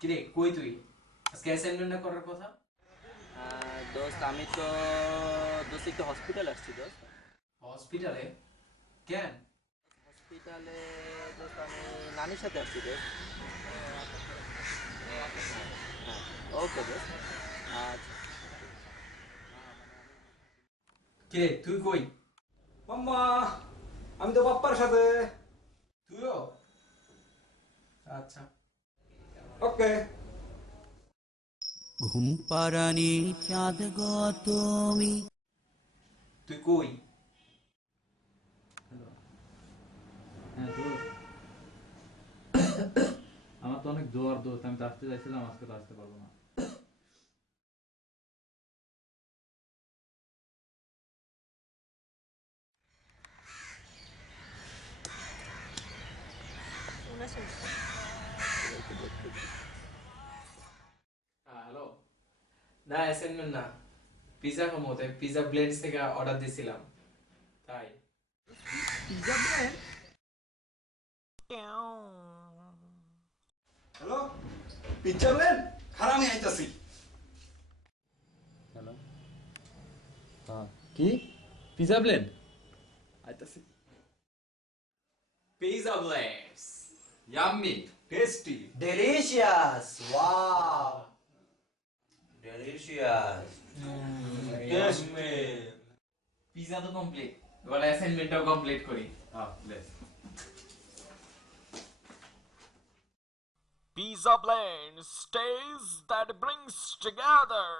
কিরে কই তুই আজকে অ্যাসাইনমেন্ট না করার কথা? দোস্ত আমি তো দোস্ত একটু হসপিটাল আসছি দোস্ত। হসপিটালে? কেন? হসপিটালে দোস্ত আমি নানির সাথে আসছি দোস্ত। হ্যাঁ, ওকে দোস্ত। আচ্ছা। কিরে তুই কই? মাম্মা, আমি তো বাপ্পার সাথে। তুইও? আচ্ছা। ওকে। ঘুম পাড়ানি চাঁদ গো তুমি। তুই কই? হ্যাঁ দোস্ত, আমার তো অনেক জ্বর দোস্ত, আমি তো আসতে চাইছিলাম, আজকে তো আসতে পারবো না। হ্যালো। না অ্যাসাইনমেন্ট না, পিজা খামো, তাই পিজা ব্লেন্ডস থেকে অর্ডার দিছিলাম তাই। Pizza brain. Hello, pizza brain, খারাপ আমি আইতাছি। হ্যালো, হ্যাঁ কি পিজা ব্লেড? আইতাছি। Pizza blends yummy tasty. Delicious! Wow! Delicious! Yummy. Pizza তো কমপ্লিট, এবার অ্যাসাইনমেন্টটাও কমপ্লিট করি। হ্যাঁ please. Pizza blends taste that brings together.